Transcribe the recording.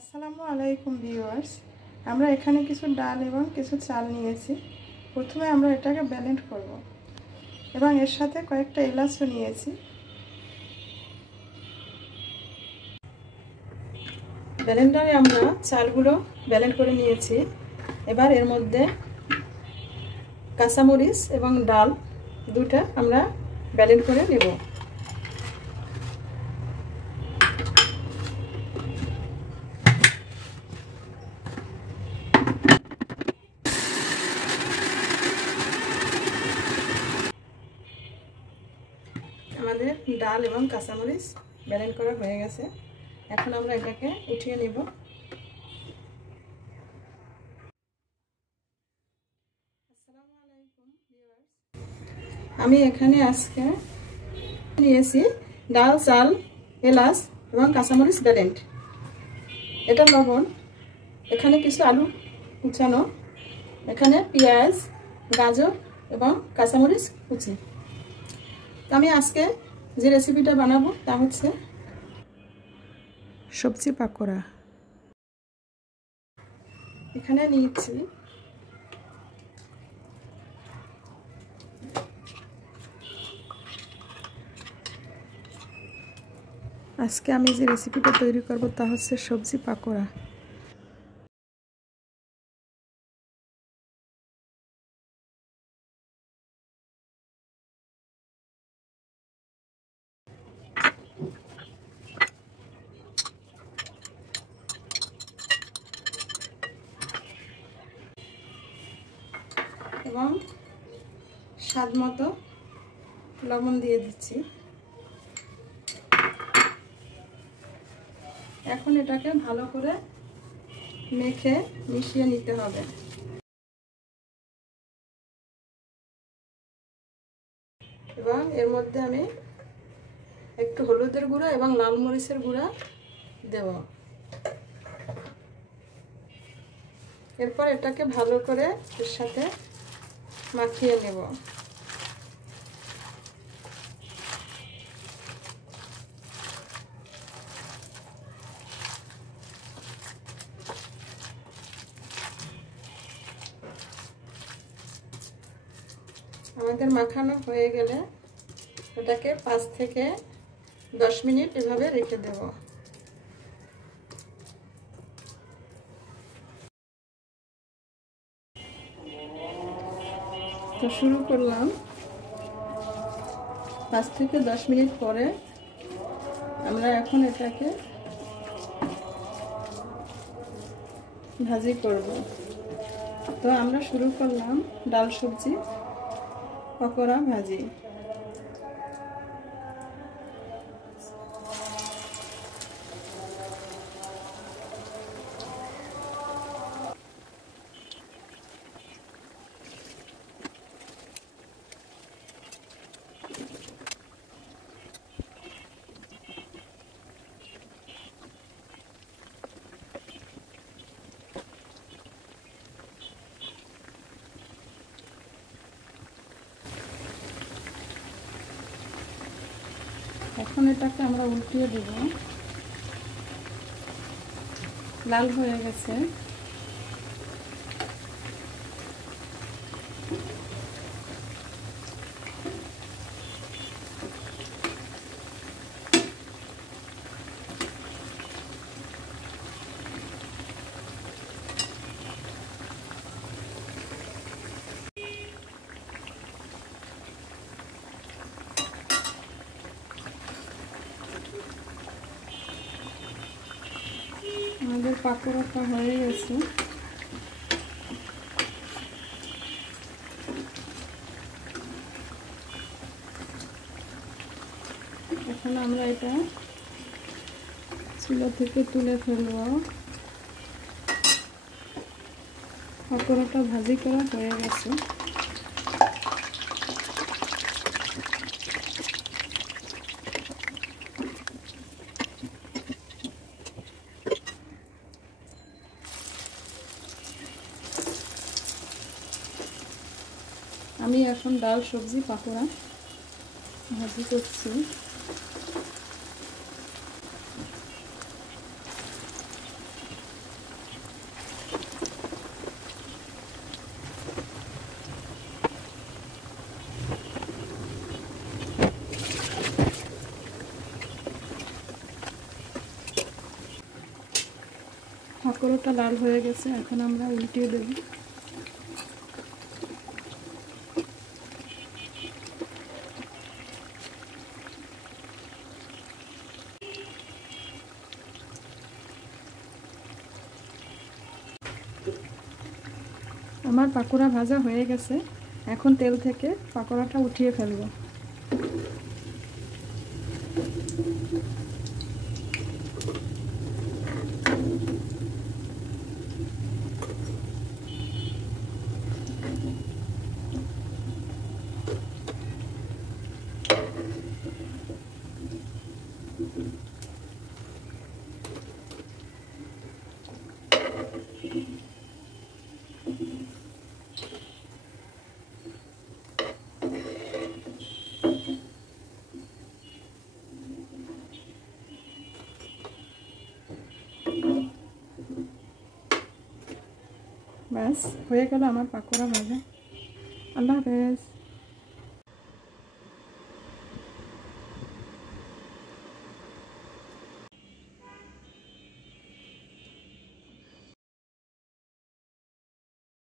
আসসালামু আলাইকুম ভিউয়ার্স, আমরা এখানে কিছু ডাল এবং কিছু চাল নিয়েছি। প্রথমে আমরা এটাকে ব্লেন্ড করব এবং এর সাথে কয়েকটা এলাচও নিয়েছি। ব্লেন্ডারে আমরা চালগুলো ব্লেন্ড করে নিয়েছি। এবার এর মধ্যে কাঁচামরিচ এবং ডাল দুটো আমরা ব্লেন্ড করে নেব। আমাদের ডাল এবং কাঁচামরিচ ব্লেন্ড করা হয়ে গেছে। এখন আমরা এটাকে উঠিয়ে নেব। আসসালামু আলাইকুম ভিউয়ার্স, আমি এখানে আজকে নিয়েছি ডাল, চাল, এলাচ এবং কাঁচামরিচ ব্লেন্ড। এটা লবণ, এখানে কিছু আলু কুচানো, এখানে পেঁয়াজ, গাজর এবং কাঁচামরিচ কুচি। আমি আজকে যে রেসিপিটা বানাবো তা হচ্ছে সবজি পাকোড়া। এখানে নিয়েছি আজকে আমি যে রেসিপিটা তৈরি করব তা হচ্ছে সবজি পাকোড়া। এবং স্বাদ মতো লবণ দিয়ে দিচ্ছি। এখন এটাকে ভালো করে মেখে মিশিয়ে নিতে হবে। এবং এর মধ্যে আমি একটু হলুদের গুঁড়া এবং লাল মরিচের গুঁড়া দেব। এরপর এটাকে ভালো করে এর সাথে মাখিয়ে নেব। আমাদের মাখানো হয়ে গেলে এটাকে 5 থেকে 10 মিনিট এভাবে রেখে দেব। তো শুরু করলাম। 5 থেকে 10 মিনিট পরে আমরা এখন এটাকে ভাজি করব। তো আমরা শুরু করলাম ডাল সবজি পকোড়া ভাজি। এখন এটাকে আমরা উল্টিয়ে দেব। লাল হয়ে গেছে। আমাদের পাকোড়াটা হয়ে গেছে। এখন আমরা এটা চুলা থেকে তুলে ফেলব। পাকোড়াটা ভাজি করা হয়ে গেছে। আমি এখন ডাল সবজি পাকোড়া ভাজি করছি। পাকোড়াটা লাল হয়ে গেছে, এখন আমরা উল্টিয়ে দেব। আমার পাকোড়া ভাজা হয়ে গেছে, এখন তেল থেকে পাকোড়াটা উঠিয়ে ফেলবো। ব্যাস হয়ে গেল আমার পাকোড়া ভাজা। আল্লাহ হাফেজ।